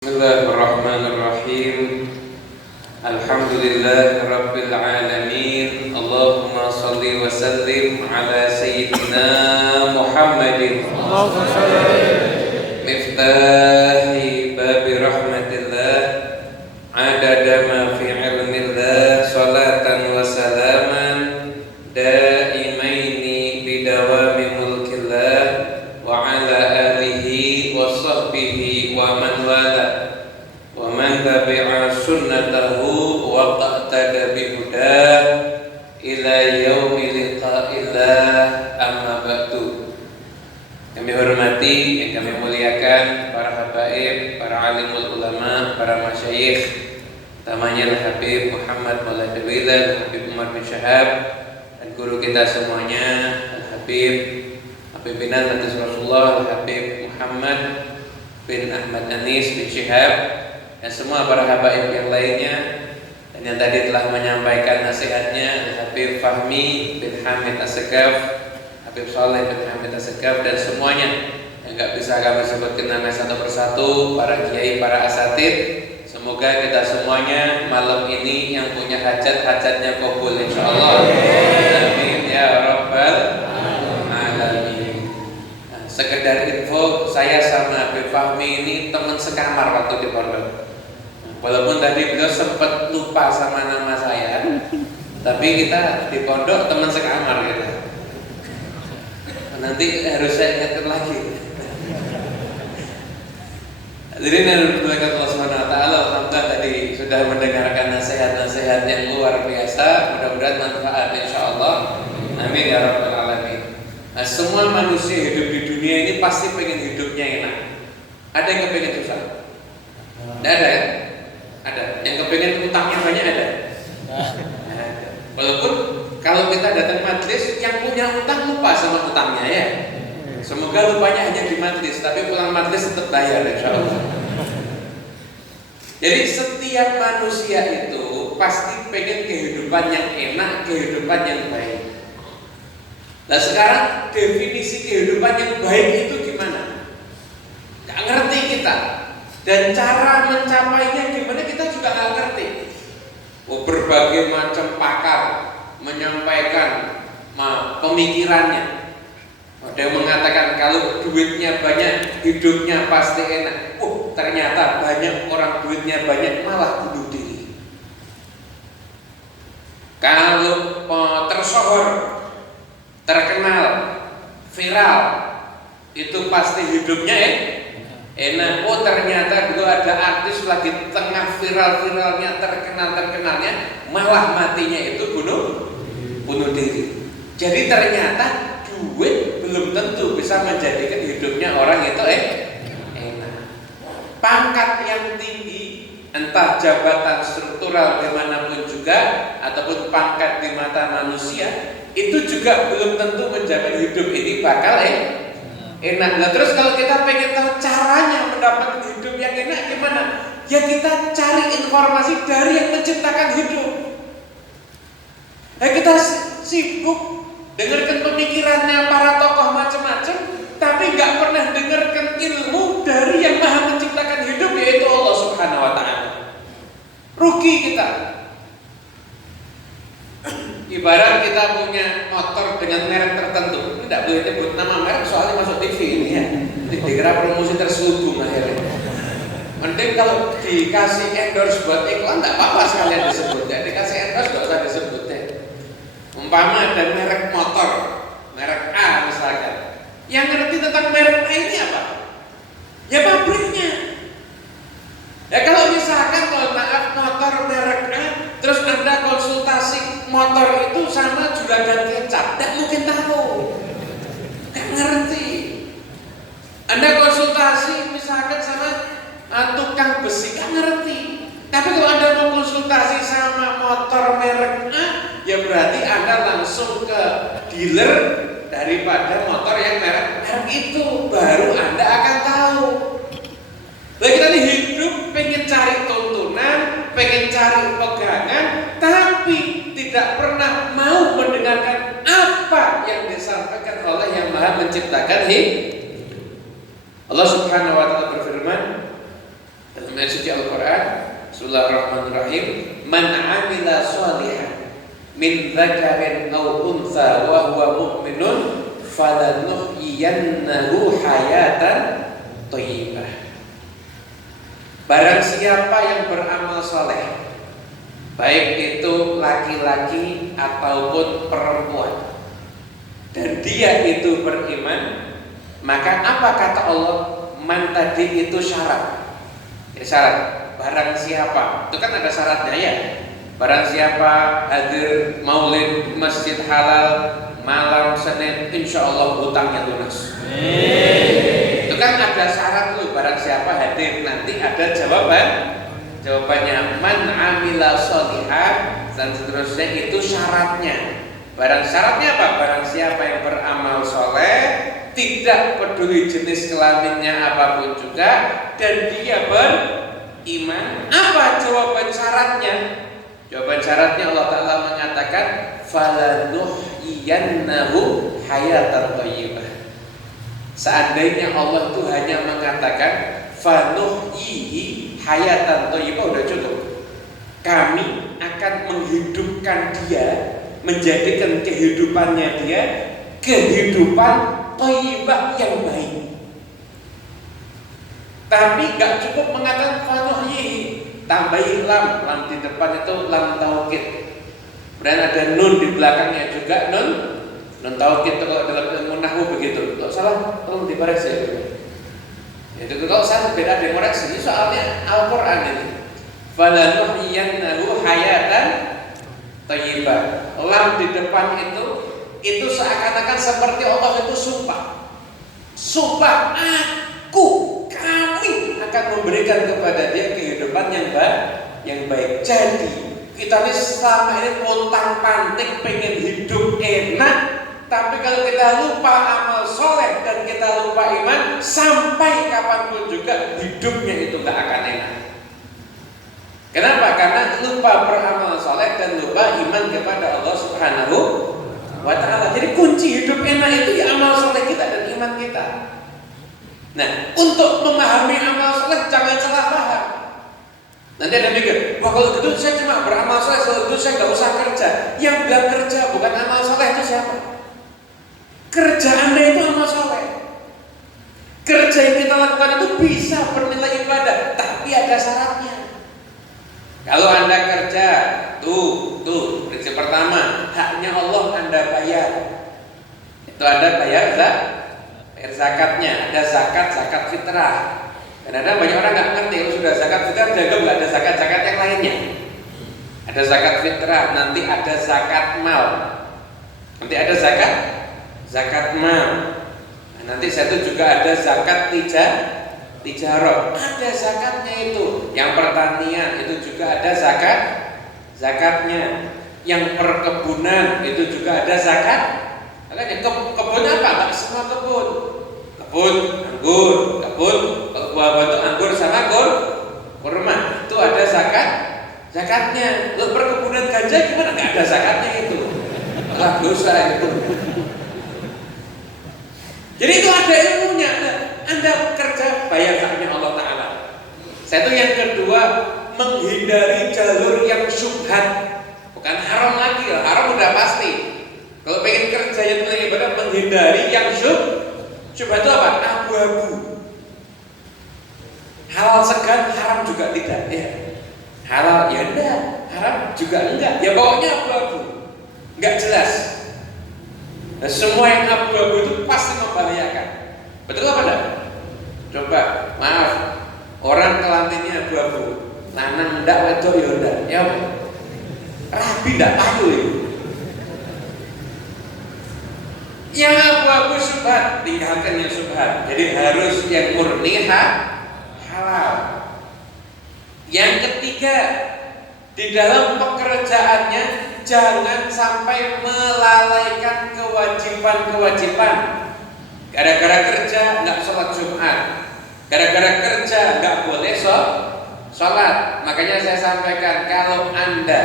Bismillahirrahmanirrahim. Alhamdulillahirabbil alamin. Allahumma shalli wa sallim ala sayyidina Muhammadin. Allahumma shalli miftahi babi rahmatillah adada ma fi ilmillah salatan wa salaman daimaini bidawami mulkillah wa ala alihi wa sahbihi wa man wala wa man tabi'a sunnatahu wa qa'tada bihudah ila yaumi liqa'illah, amma ba'du. Kami hormati, yang kami muliakan para habaib, para alimul ulama, para masyayikh, utamanya Al-Habib Muhammad Maulana Al-Habib Umar bin Syahab, dan guru kita semuanya Al-Habib Pimpinan Majelis Rasulullah Al-Habib Muhammad bin Ahmad Anis bin Syihab, dan semua para habaib yang lainnya, dan yang tadi telah menyampaikan nasihatnya Al-Habib Fahmi bin Hamid As-Segaf, Habib Saleh bin Hamid As-Segaf, dan semuanya yang gak bisa kami sebutkan namanya satu persatu, para kiai, para asatid. Semoga kita semuanya malam ini yang punya hajat-hajatnya kabul insyaallah. Amin ya rabbal alamin. Sekedar info, saya sama Habib Fahmi ini teman sekamar waktu di pondok. Walaupun tadi beliau sempat lupa sama nama saya, tapi kita di pondok teman sekamar gitu. Nanti harus saya ingatkan lagi. Jadi Allah Subhanahu wa taala, alhamdulillah tadi sudah mendengarkan nasihat-nasihat yang luar biasa. Mudah-mudahan manfaat insyaallah. Amin ya rabbal alamin. Nah, semua manusia hidup di dunia ini pasti pengen hidupnya enak. Ada yang kepengen susah? Tidak ada ya? Ada. Yang kepengen utangnya banyak ada? Ada. Walaupun kalau kita datang majelis, yang punya utang lupa sama utangnya ya. Semoga lupanya hanya di majelis, tapi pulang majelis tetap bayar insyaallah. Jadi setiap manusia itu pasti pengen kehidupan yang enak, kehidupan yang baik. Nah sekarang definisi kehidupan yang baik itu gimana? Gak ngerti kita. Dan cara mencapainya gimana kita juga gak ngerti. Berbagai macam pakar menyampaikan pemikirannya. Ada yang mengatakan kalau duitnya banyak, hidupnya pasti enak. Ternyata banyak orang duitnya banyak malah bunuh diri. Kalau tersohor, terkenal, viral, itu pasti hidupnya enak. Ternyata dulu ada artis lagi tengah viral-viralnya, terkenal-terkenalnya, malah matinya itu bunuh diri. Jadi ternyata duit belum tentu bisa menjadikan hidupnya orang itu enak. Pangkat yang tinggi, entah jabatan struktural dimanapun juga, ataupun pangkat di mata manusia, itu juga belum tentu menjamin hidup ini bakal enak. Nah terus kalau kita pengen tahu caranya mendapatkan hidup yang enak gimana? Ya kita cari informasi dari yang menciptakan hidup. Kita sibuk dengarkan pemikirannya para tokoh macam-macam, tapi nggak pernah dengarkan ilmu dari yang maha menciptakan hidup, yaitu Allah Subhanahu wa ta'ala. Rugi kita. Ibarat kita punya motor dengan merek tertentu, tidak boleh nyebut nama merek soalnya masuk TV ini ya. Dikira promosi terselubung akhirnya. Mending kalau dikasih endorse buat iklan, tidak apa-apa sekalian disebut ya. Dikasih endorse nggak usah disebut ya. Umpama ada merek motor, merek A misalkan. Yang ngerti tentang merek A ini apa? Ya pabriknya. Ya kalau misalkan mohon maaf motor merek A, terus Anda konsultasi motor itu sama juragan kecap, tidak mungkin tahu, nggak ngerti. Anda konsultasi misalkan sama tukang besi, nggak ngerti. Tapi kalau Anda mau konsultasi sama motor merek A, ya berarti Anda langsung ke dealer daripada motor yang merek itu, baru Anda akan tahu. Nah kita nih hidup pengen cari tuntunan, pengen cari pegangan, tapi tidak pernah mau mendengarkan apa yang disampaikan oleh yang maha menciptakan hidup. Allah Subhanahu wa ta'ala berfirman Dalam ayat suci Al-Quran, Bismillahirrahmanirrahim, man amila sholihan min dzakarin aw untha wa huwa mu'minun falanuhyiyannahu hayatan thayyibah. Barang siapa yang beramal soleh, baik itu laki-laki ataupun perempuan, dan dia itu beriman, maka apa kata Allah? Man tadi itu syarat. Ya, syarat. Barang siapa, itu kan ada syaratnya ya. Barang siapa hadir maulid masjid halal malam Senin, insya Allah hutangnya lunas. Itu kan ada syarat tuh. Barang siapa hadir, nanti ada jawabannya man amila sholihan dan seterusnya, itu syaratnya. Barang syaratnya apa? Barang siapa yang beramal soleh, tidak peduli jenis kelaminnya apapun juga, dan dia beriman. Apa jawaban syaratnya? Jawaban syaratnya Allah Ta'ala mengatakan falanuhyiyannahu hayatan thayyibah. Seandainya Allah itu hanya mengatakan fanuhyihi hayatan thayyibah, udah cukup. Kami akan menghidupkan dia, menjadikan kehidupannya dia kehidupan thayyibah yang baik. Tapi gak cukup mengatakan fanuhyihi, tambahin lam di depan itu lam taukid. Kemudian ada nun di belakangnya juga nun taukid. Itu kalau dalam ilmu nahwu begitu. Kalau salah tolong dikoreksi. Itu kalau salah beda ada yang koreksi. Ini soalnya Al-Qur'an ini. Falanuhyiyannahu hayatan thayyibah. Lam di depan itu seakan-akan seperti Allah itu sumpah. Sumpah, kami akan memberikan kepada dia kehidupan yang baik. Jadi kita ini selama ini pontang-panting pengen hidup enak, tapi kalau kita lupa amal soleh dan kita lupa iman, sampai kapanpun juga hidupnya itu gak akan enak. Kenapa? Karena lupa beramal soleh dan lupa iman kepada Allah Subhanahu wa Ta'ala. Jadi kunci hidup enak itu ya amal soleh kita dan iman kita. Nah, untuk memahami amal soleh jangan salah paham. Nanti ada mikir, wah kalau gitu saya cuma beramal soleh, kalau gitu saya gak usah kerja. Yang bilang kerja bukan amal soleh itu siapa? Kerja Anda itu amal soleh. Kerja yang kita lakukan itu bisa bernilai ibadah, tapi ada syaratnya. Kalau Anda kerja, tuh prinsip pertama, haknya Allah Anda bayar. Itu Anda bayar zakatnya. Ada zakat fitrah. Dan ada banyak orang nggak ngerti, kalau sudah zakat fitrah jaga nggak ada zakat yang lainnya. Ada zakat fitrah, nanti ada zakat mal, nanti ada zakat mal. Nah, nanti satu juga ada zakat tijarah, ada zakatnya itu. Yang pertanian itu juga ada zakatnya. Yang perkebunan itu juga ada zakat. Makanya kebun apa? Nggak semua kebun anggur, kalau buah batu anggur sama kurma itu ada zakatnya. Lo perkebunan ganja gimana? Nggak ada zakatnya itu, malah dosa itu. Jadi itu ada ilmunya. Anda kerja bayar haknya Allah Ta'ala. Satu, yang kedua, menghindari jalur yang syubhat. Bukan haram lagi, haram udah pasti. Kalau pengen kerja yang paling ibadah, menghindari yang syubhat itu apa? Abu-abu. Halal segan, haram juga tidak ya. Halal ya enggak, haram juga enggak. Ya pokoknya abu-abu, enggak jelas. Nah, semua yang abu-abu itu pasti membahayakan. Betul apa enggak? Coba, maaf, orang kelaminnya abu-abu, lanang enggak, wedok ya enggak. Ya rabi enggak payu itu. Yang abu-abu syubhat, tinggalkan yang syubhat. Jadi harus yang murni halal. Yang ketiga, di dalam pekerjaannya jangan sampai melalaikan kewajiban-kewajiban. Gara-gara kerja nggak sholat Jumat, gara-gara kerja nggak boleh sholat. Makanya saya sampaikan, kalau Anda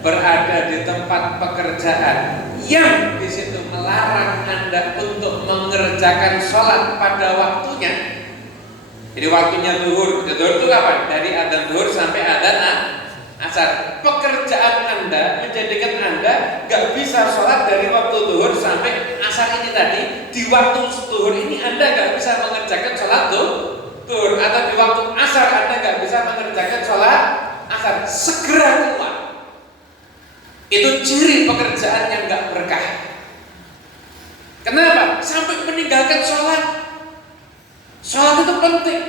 berada di tempat pekerjaan yang di situ melarang Anda untuk mengerjakan sholat pada waktunya, Jadi waktunya zuhur. Zuhur itu kapan? Dari adzan zuhur sampai adzan asar. Pekerjaan Anda menjadikan Anda nggak bisa sholat dari waktu zuhur sampai asar ini tadi. Di waktu zuhur ini Anda nggak bisa mengerjakan sholat zuhur, atau di waktu asar Anda nggak bisa mengerjakan sholat asar. Segera keluar. Itu ciri pekerjaan yang nggak berkah. Kenapa? Sampai meninggalkan sholat. Sholat itu penting.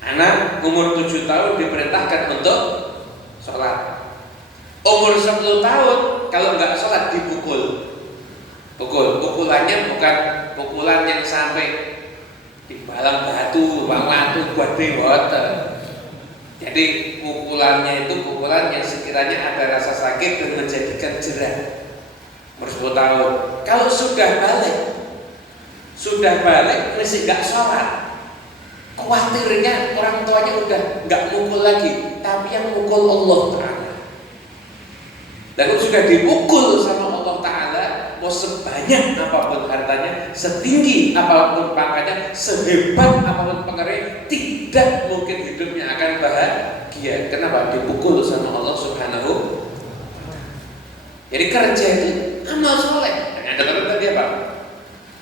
Anak umur 7 tahun diperintahkan untuk sholat. Umur 10 tahun kalau nggak sholat dipukul. Pukulannya bukan pukulan yang sampai dibalang batu, buat water. Jadi pukulannya itu pukulan yang sekiranya ada rasa sakit dan menjadikan jerah. Umur 10 tahun. Kalau sudah balik masih nggak sholat, khawatirnya orang tuanya udah nggak mukul lagi, tapi yang mukul Allah Ta'ala. Dan kalau sudah dipukul sama Allah Ta'ala, mau sebanyak apapun hartanya, setinggi apapun pangkatnya, sehebat apapun pengaruhnya, tidak mungkin hidupnya akan bahagia. Kenapa? Dipukul sama Allah Subhanahu. Jadi kerja itu amal soleh. Ada tadi apa?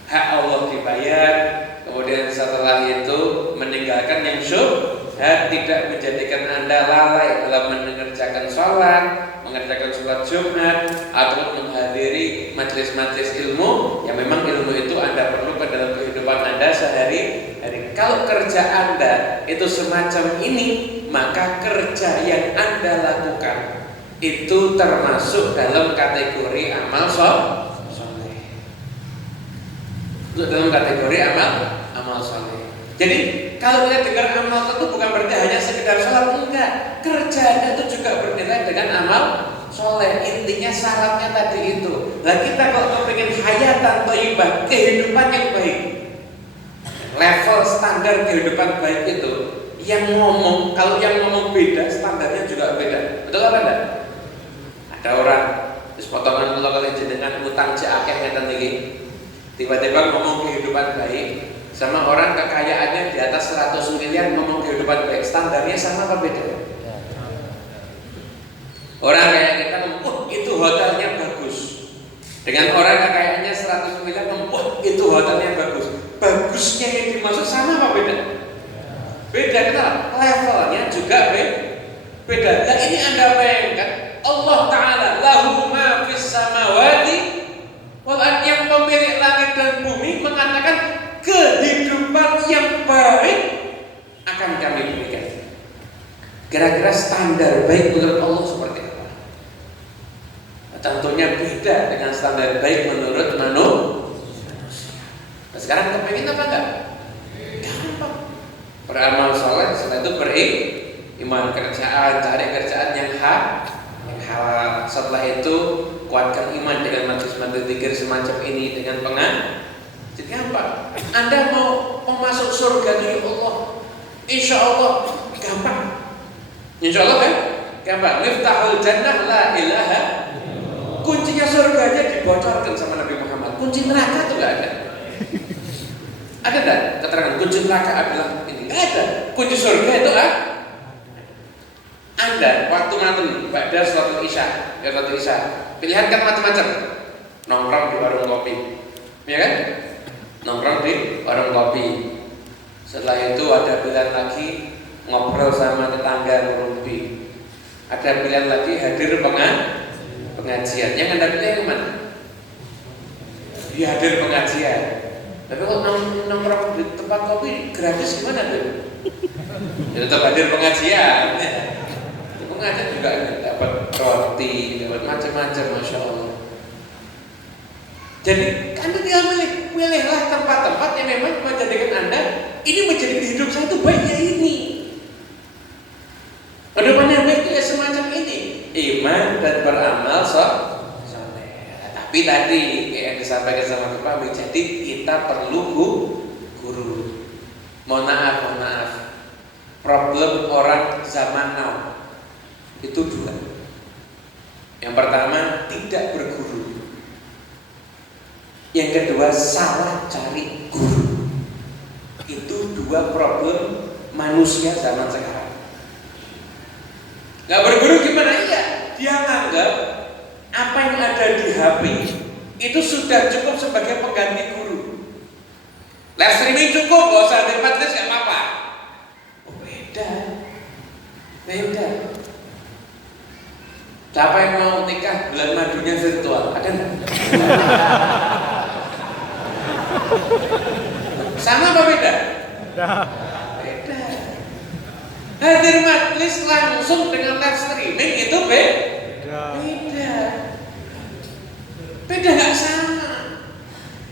Hak Allah dibayar, kemudian setelah itu meninggalkan yang syubhat, tidak menjadikan Anda lalai dalam mengerjakan sholat, mengerjakan sholat Jumat, atau menghadiri majelis-majelis ilmu yang memang ilmu itu Anda perlukan dalam kehidupan Anda sehari-hari. Kalau kerja Anda itu semacam ini, maka kerja yang Anda lakukan itu termasuk dalam kategori amal soleh. Dalam kategori amal soleh. Jadi kalau kita dengar amal itu bukan berarti hanya sekedar sholat, enggak. Kerjanya itu juga bernilai dengan amal soleh. Intinya syaratnya tadi itu. Nah kita kalau ingin hayatan thayyibah, kehidupan yang baik, level standar kehidupan baik itu, yang ngomong, kalau yang ngomong beda, standarnya juga beda. Betul apa enggak? Ada orang terus potongan kula kali jenengan utang akeh ngeten iki. Tiba-tiba ngomong kehidupan baik, sama orang kekayaannya di atas 100 miliar ngomong kehidupan baik, standarnya sama apa beda? Orang kayak kita ngomong, itu hotelnya bagus. Dengan orang kekayaannya 100 miliar ngomong, itu hotelnya bagus. Bagusnya yang dimaksud sama apa beda? Beda, kenapa? Levelnya juga beda. Nah ini Anda bayangkan, Allah Ta'ala lahu ma fis samawati, yang pemilik langit dan bumi mengatakan kehidupan yang baik akan kami berikan. Kira-kira standar baik menurut Allah seperti apa? Tentunya beda dengan standar baik menurut manusia. Nah, sekarang kepengen apa enggak? Gampang. Beramal soleh, setelah itu beriman, kerjaan, cari kerjaan yang halal. Setelah itu kuatkan iman dengan majelis-majelis zikir semacam ini, dengan jadi apa? Anda mau masuk surga dari Allah, insya Allah gampang. Insya Allah kan? Gampang. Miftahul jannah la ilaha. Kuncinya surga aja dibocorkan sama Nabi Muhammad. Kunci neraka tuh nggak ada. Ada nggak keterangan kunci neraka adalah ini? Nggak ada. Kunci surga itu Anda waktu ngaten pada sholat isya, pilihan kan macam-macam. Nongkrong di warung kopi, ya kan? Nongkrong di warung kopi. Setelah itu ada pilihan lagi ngobrol sama tetangga ngerumpi. Ada pilihan lagi hadir pengajian. Yang Anda pilih yang mana? Ya hadir pengajian. Tapi kalau nongkrong di tempat kopi gratis gimana tuh? Ya tetap hadir pengajian. Pengajian juga dapat roti, dapat macam-macam, masya Allah. Jadi Anda tinggal pilihlah tempat-tempat yang memang menjadikan Anda ini menjadi hidup saya itu baiknya ini. Kedepannya baik itu ya semacam ini, iman dan beramal soleh. Tapi tadi yang disampaikan sama Bapak, jadi kita perlu guru. Mohon maaf. Problem orang zaman now itu dua. Yang pertama tidak berguru. Yang kedua salah cari guru. Itu dua problem manusia zaman sekarang. Gak berguru gimana? Iya, dia nganggap apa yang ada di HP itu sudah cukup sebagai pengganti guru. Live streaming cukup, gak usah hadir majelis gak apa-apa. Oh, beda. Siapa yang mau nikah bulan madunya virtual? Ada nggak? Sama apa beda? Beda. Hadir majelis langsung dengan live streaming itu beda. Beda nggak sama.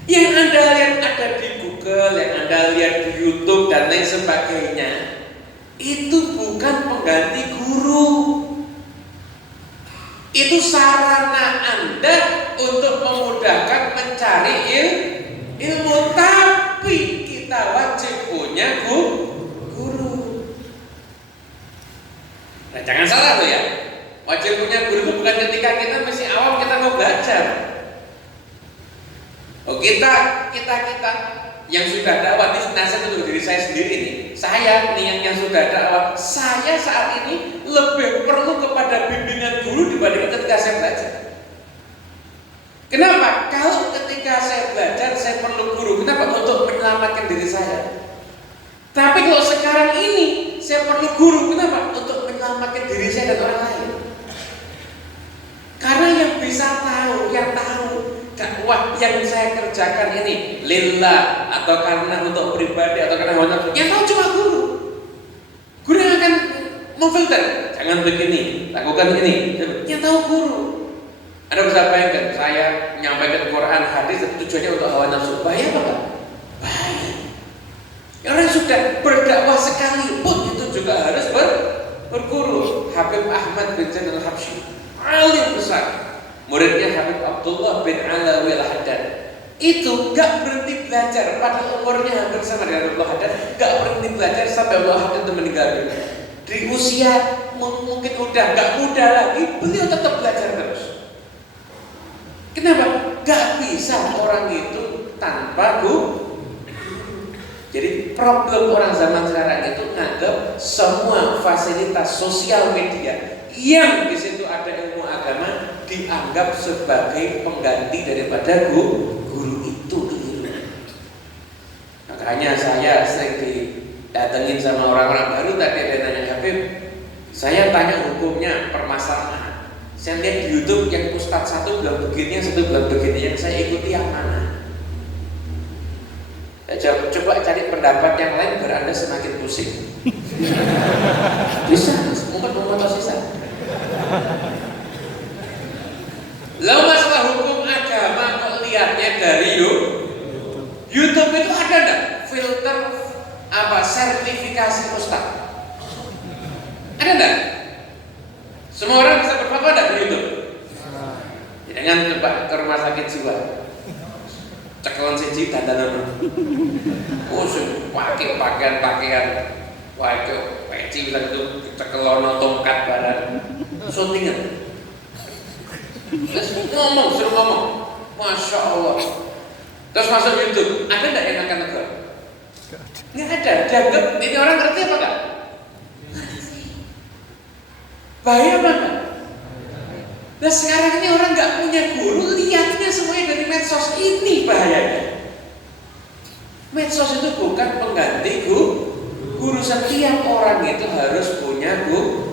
Yang Anda lihat ada di Google, yang Anda lihat di YouTube dan lain sebagainya, itu bukan pengganti guru. Itu sarana Anda untuk memudahkan mencari ilmu, tapi kita wajib punya guru. Nah, jangan salah tuh ya. Wajib punya guru itu bukan ketika kita masih awam kita mau belajar. Oh, kita yang sudah dakwah, ini nasihat untuk diri saya sendiri nih. Saya nih yang sudah dakwah, saya saat ini lebih perlu kepada bimbingan guru dibandingkan ketika saya belajar. Kenapa? Kalau ketika saya belajar saya perlu guru, kenapa? Untuk menyelamatkan diri saya. Tapi kalau sekarang ini saya perlu guru, kenapa? Untuk menyelamatkan diri saya dan orang lain. Karena yang bisa tahu, yang tahu dakwah yang saya kerjakan ini lillah atau karena untuk pribadi atau karena hawa nafsu, yang tahu cuma guru. Guru yang akan memfilter, jangan begini, lakukan ini. Yang tahu guru. Anda bisa bayangkan saya menyampaikan Quran, hadis tujuannya untuk hawa nafsu, bahaya apa enggak? Bahaya. Orang sudah berdakwah sekalipun itu juga harus berguru. Habib Ahmad bin Zain al-Habsyi, alim besar. Muridnya Habib Abdullah bin Alawi al-Haddad itu gak berhenti belajar, padahal umurnya hampir sama dengan Abdullah Haddad, gak berhenti belajar sampai Abdullah Haddad itu meninggal dunia. Di usia mungkin udah gak muda lagi, beliau tetap belajar terus. Kenapa? Gak bisa orang itu tanpa guru. Jadi problem orang zaman sekarang itu nganggap semua fasilitas sosial media yang di situ ada ilmu agama dianggap sebagai pengganti daripada guru itu keliru. Makanya saya sering didatengin sama orang-orang baru. Tadi ada nanya, Habib, saya tanya hukumnya permasalahan. Saya lihat di YouTube yang Ustadz satu bilang begini, yang satu bilang begini, yang saya ikuti yang mana? Coba cari pendapat yang lain biar Anda semakin pusing. Bisa, mungkin mau sisa. Lalu masalah hukum agama kok lihatnya dari YouTube itu ada enggak filter apa sertifikasi ustaz? Ada enggak? Semua orang bisa berfatwa enggak di YouTube? Jangan coba ke rumah sakit jiwa. Cekelon siji dandanan. Oh, pakai pakaian waduh, peci bisa itu cekelon tongkat barang. Syutingan. Terus suruh ngomong, Masya Allah. Terus masuk YouTube, ada enggak yang akan negur? Nggak ada, dianggap ini orang ngerti apa enggak? Bahaya apa enggak? Nah sekarang ini orang nggak punya guru, lihatnya semuanya dari medsos, ini bahayanya. Medsos itu bukan pengganti guru. Setiap orang itu harus punya guru.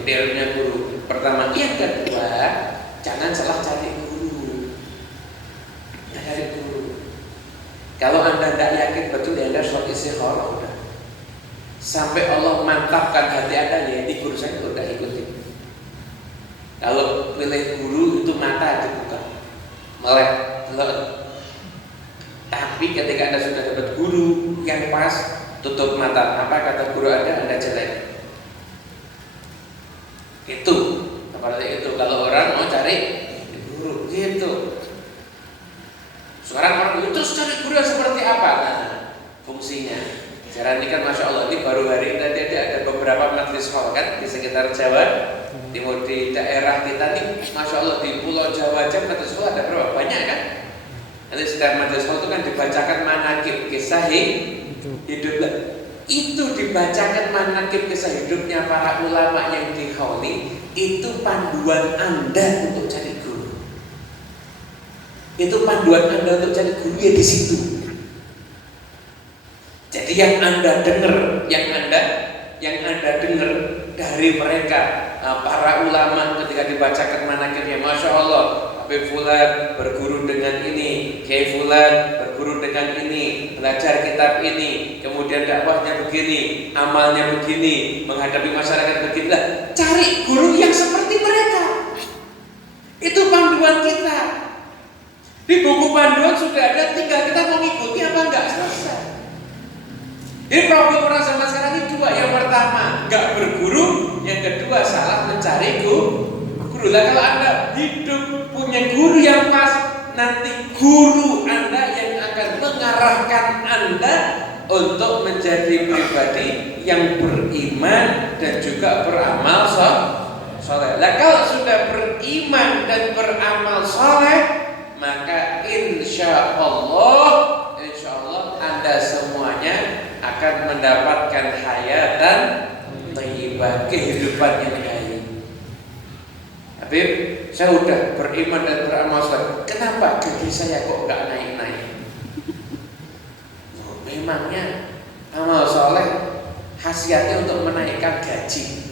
Jadi harus punya guru. Pertama, yang kedua, jangan salah cari guru. Cari guru. Kalau Anda tidak yakin betul, Anda sholat istikharah udah. Sampai Allah mantapkan hati Anda, ya ini guru saya udah ikutin. Kalau pilih guru itu mata dibuka, melek. Tapi ketika Anda sudah dapat guru yang pas, tutup mata. Apa kata guru Anda jelek. Itu seperti itu. Kalau orang mau cari guru, gitu. Sekarang orang itu cari guru yang seperti apa? Nah, fungsinya. Sekarang ini kan Masya Allah, ini baru hari ini tadi ada beberapa majelis hall kan di sekitar Jawa Timur, di daerah kita nih, Masya Allah di Pulau Jawa aja majelis hall ada berapa? Banyak kan? Nanti setiap majelis hall itu kan dibacakan manaqib, kisah Hiduplah. Itu dibacakan manaqib kisah hidupnya para ulama yang dikhauli, itu panduan Anda untuk cari guru. Itu panduan Anda untuk cari guru ya di situ. Jadi yang Anda dengar, yang Anda dengar dari mereka para ulama ketika dibacakan manaqibnya, Masya Allah, Habib Fulan berguru dengan ini, Kiai Fulan berguru dengan ini, belajar kitab ini, kemudian dakwahnya begini, amalnya begini, menghadapi masyarakat begini. Cari guru yang seperti mereka. Itu panduan kita. Di buku panduan sudah ada, tinggal kita mau ngikuti apa enggak, selesai. Jadi problem orang zaman sekarang ini dua. Yang pertama, enggak berguru. Yang kedua, salah mencari guru. Lah kalau Anda hidup punya guru yang pas, nanti guru Anda yang akan mengarahkan Anda untuk menjadi pribadi yang beriman dan juga beramal soleh. Nah kalau sudah beriman dan beramal soleh, maka insya Allah Anda semuanya akan mendapatkan hayatan thayyibah, kehidupan yang baik. Habib, saya udah beriman dan beramal soleh, kenapa gaji saya kok nggak naik-naik? Memangnya amal soleh khasiatnya untuk menaikkan gaji.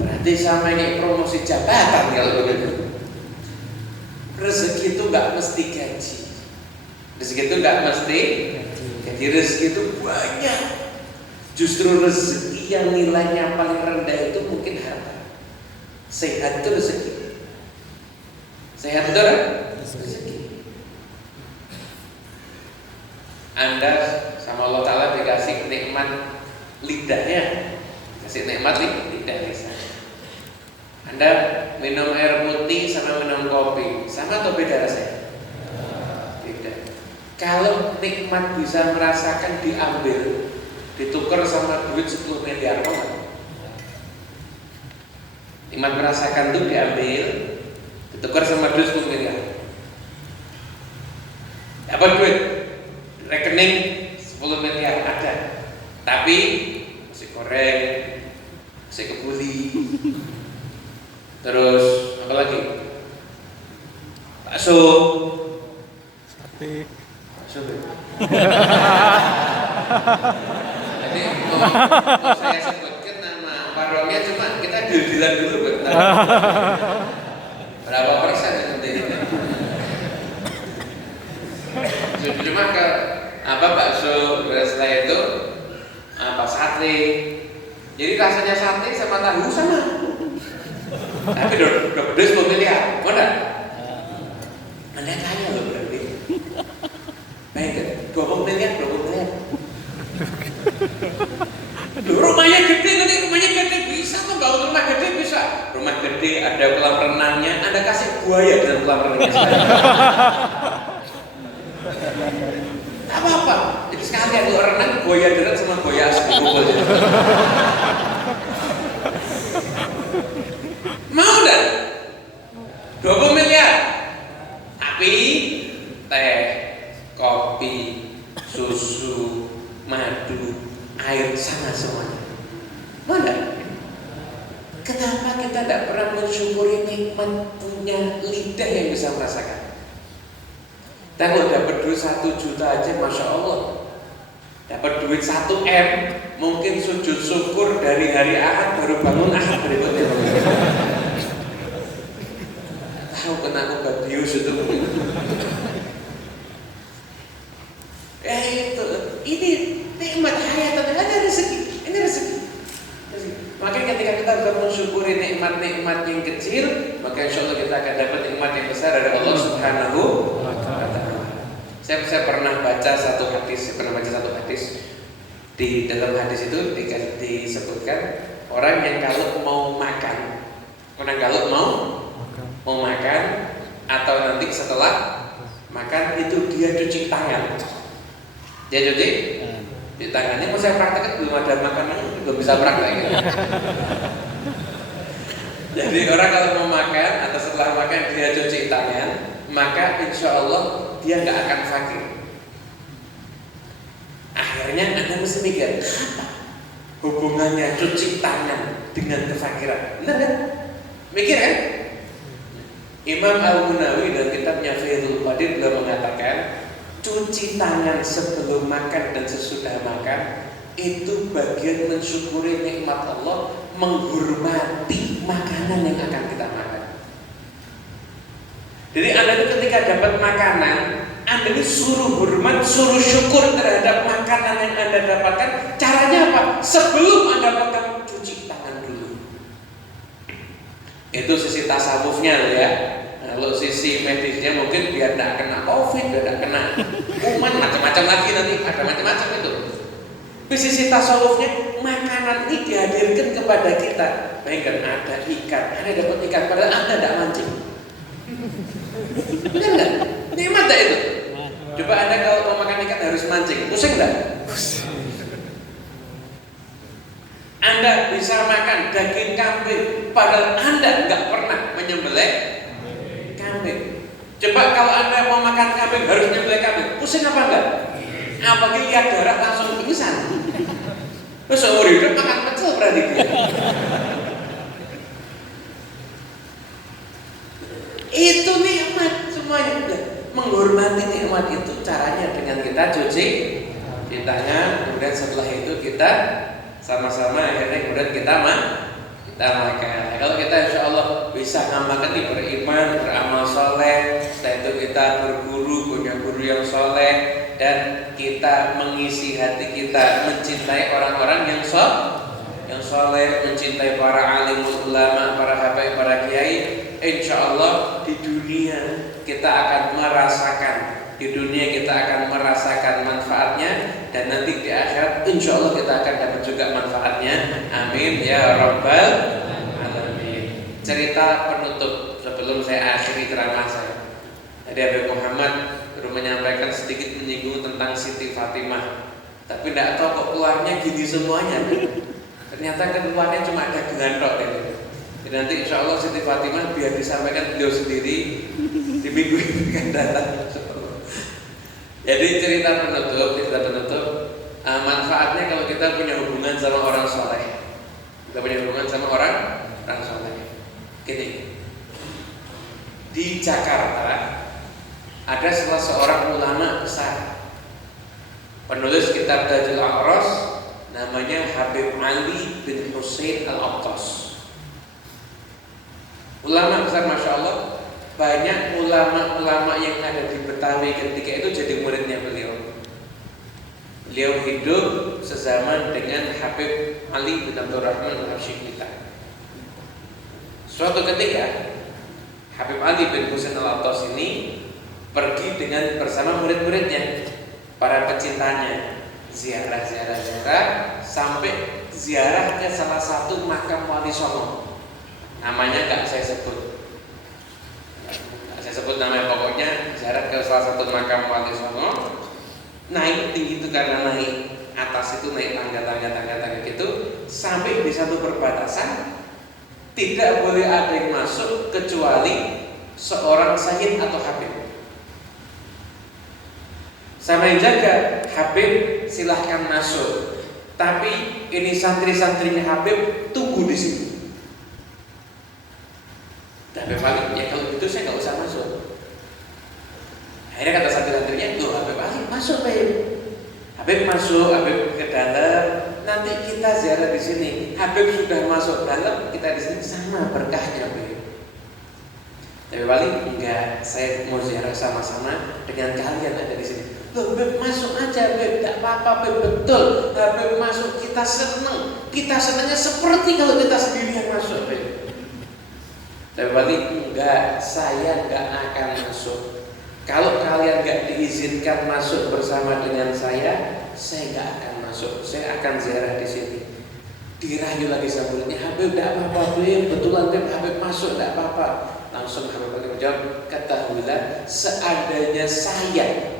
Berarti sama ini promosi jabatan kalau begitu. Rezeki itu nggak mesti gaji. Rezeki itu nggak mesti gaji. Rezeki itu banyak. Justru rezeki yang nilainya paling rendah itu mungkin harta. Sehat itu rezeki. Sehat itu rezeki. Anda sama Allah Ta'ala dikasih nikmat lidahnya, kasih nikmat lidah misalnya. Anda minum air putih sama minum kopi, sama atau beda rasanya? Beda. Kalau nikmat bisa merasakan diambil, ditukar sama duit 10 miliar orang. Nikmat merasakan itu diambil, ditukar sama duit 10 miliar. Apa duit? Rekening 10 miliar ada, tapi masih goreng, masih kebuli, terus apa lagi? Bakso, sate, bakso. Jadi mau saya sebutkan nama warungnya, cuma kita deal-dealan dulu bentar. Berapa persen nanti? Cuma ke apa bakso, setelah itu apa sate. Jadi rasanya sate sama tahu sama. Tapi udah pedes 10 miliar, mana? Anda kaya loh berarti. Baik, 20 miliar. Rumahnya gede, nanti rumahnya gede bisa tuh, bangun rumah gede bisa. Rumah gede ada kolam renangnya, Anda kasih buaya dalam kolam renangnya. Apa-apa, jadi sekalian kalau renang buaya darat sama buaya asli kumpul. Mau dan 20 miliar, tapi teh, kopi, susu, madu, air sama semuanya. Mau dan? Kenapa kita tidak pernah mensyukuri nikmat punya lidah yang bisa merasakan? Dan kalau dapat duit 1 juta aja, Masya Allah. Dapat duit 1 M, mungkin sujud syukur dari hari Ahad baru bangun Ahad berikutnya. Tahu kena obat bius itu. Itu, ini nikmat hayat, ada rezeki. Ini rezeki. Makanya ketika kita bisa mensyukuri nikmat-nikmat yang kecil, maka insya Allah kita akan dapat nikmat yang besar dari Allah Subhanahu wa Ta'ala. Saya pernah baca satu hadis, di dalam hadis itu disebutkan orang yang kalau mau makan, atau nanti setelah makan itu dia cuci tangan. Dia cuci di tangannya. Mau saya praktekkan, belum ada makanan, belum bisa praktek. Jadi orang kalau mau makan atau setelah makan dia cuci tangan, maka insya Allah dia nggak akan fakir. Akhirnya Anda mesti mikir, apa hubungannya cuci tangan dengan kefakiran? Benar kan? Mikir kan? Imam Al-Munawi dalam kitabnya Fathul Qadir beliau mengatakan, cuci tangan sebelum makan dan sesudah makan itu bagian mensyukuri nikmat Allah, menghormati makanan yang akan kita makan. Jadi Anda itu ketika dapat makanan, Anda ini suruh hormat, suruh syukur terhadap makanan yang Anda dapatkan. Caranya apa? Sebelum Anda makan, cuci tangan dulu. Itu sisi tasawufnya loh ya. Kalau sisi medisnya mungkin biar tidak kena COVID, biar tidak kena kuman, macam-macam lagi nanti ada macam-macam itu. Tapi sisi tasawufnya, makanan ini dihadirkan kepada kita. Bayangkan ada ikan, Anda dapat ikan, padahal Anda tidak mancing. Benar nggak? Nikmat tak itu? Coba Anda kalau mau makan ikan harus mancing, pusing nggak? Anda bisa makan daging kambing, padahal Anda nggak pernah menyembelih kambing. Coba kalau Anda mau makan kambing harus menyembelih kambing, pusing apa enggak? Apalagi lihat darah langsung pingsan. Terus seumur hidup makan pecel berarti dia. Itu nikmat semuanya. Menghormati nikmat itu caranya dengan kita cuci tangan, kemudian setelah itu kita sama-sama akhirnya kemudian kita makan. Kalau kita insya Allah bisa ngamalkan ini, beriman, beramal soleh, setelah itu kita berguru, punya guru yang soleh, dan kita mengisi hati kita mencintai orang-orang yang soleh, mencintai para alim ulama, para habaib, para kiai. Insya Allah di dunia kita akan merasakan manfaatnya, dan nanti di akhirat insya Allah kita akan dapat juga manfaatnya. Amin ya rabbal alamin. Cerita penutup sebelum saya akhiri ceramah saya. Tadi Habib Muhammad baru menyampaikan sedikit menyinggung tentang Siti Fatimah, tapi tidak tahu kok keluarnya gini semuanya. Ternyata keluarnya cuma ada tok ini. Jadi nanti insya Allah Siti Fatimah biar disampaikan beliau sendiri di minggu ini akan datang. Jadi cerita penutup, manfaatnya kalau kita punya hubungan sama orang soleh. Kita punya hubungan sama orang soleh. Gini, di Jakarta ada salah seorang ulama besar, penulis kitab Tajul A'ras, namanya Habib Ali bin Husain Al-Aqtas. Ulama besar, masya Allah. Banyak ulama-ulama yang ada di Betawi ketika itu jadi muridnya beliau. Beliau hidup sezaman dengan Habib Ali bin Abdul Rahman Al-Hashimita. Suatu ketika Habib Ali bin Husain Al-Aqtas ini pergi dengan bersama murid-muridnya, para pecintanya, ziarah sampai ziarah ke salah satu makam Wali Songo. Namanya nggak saya sebut namanya, pokoknya ziarah ke salah satu makam Wali Songo. Naik tinggi itu karena naik atas itu naik tangga gitu, sampai di satu perbatasan tidak boleh ada yang masuk kecuali seorang sayyid atau habib. Sama yang jaga, Habib silahkan masuk, tapi ini santri-santrinya Habib tunggu di sini. Habib Ali, ya kalau gitu saya nggak usah masuk. Akhirnya kata santri-santrinya, tuh Habib Ali masuk, Habib masuk, Habib ke dalam. Nanti kita ziarah di sini. Habib sudah masuk dalam, kita di sini sama berkahnya, Habib. Habib Ali, enggak, saya mau ziarah sama-sama dengan kalian ada di sini. Loh, Beb, masuk aja, Beb, tidak apa-apa, Beb, betul. Beb masuk, kita senang. Kita senangnya seperti kalau kita sendiri yang masuk, Beb. Tapi balik, enggak, saya enggak akan masuk. Kalau kalian enggak diizinkan masuk bersama dengan saya enggak akan masuk. Saya akan ziarah di sini. Dirayu lagi sama muridnya, Habib, tidak apa-apa, Beb, betulan, Beb, Habib masuk, tidak apa-apa. Langsung Habib Ali menjawab, ketahuilah, seandainya saya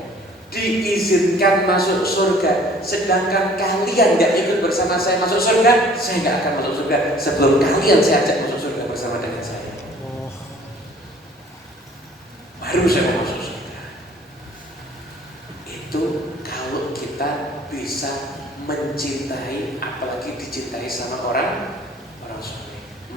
diizinkan masuk surga, sedangkan kalian gak ikut bersama saya masuk surga, saya gak akan masuk surga sebelum kalian saya ajak masuk surga bersama dengan saya. Baru saya mau masuk surga. Itu kalau kita bisa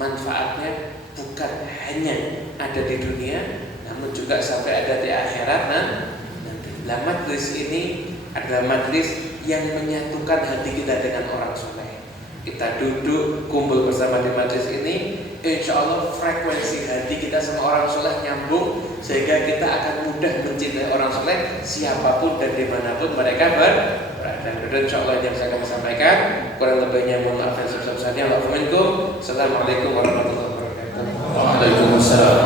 manfaatnya bukan hanya ada di dunia, namun juga sampai ada di akhirat nanti. Nah, majlis ini adalah majlis yang menyatukan hati kita dengan orang soleh. Kita duduk kumpul bersama di majlis ini, insya Allah frekuensi hati kita sama orang soleh nyambung, sehingga kita akan mudah mencintai orang soleh siapapun dan dimanapun mereka berada. Dan insya Allah yang saya akan sampaikan, kurang lebihnya mohon maaf dan sebesar-besarnya. Assalamualaikum warahmatullahi wabarakatuh. Waalaikumsalam.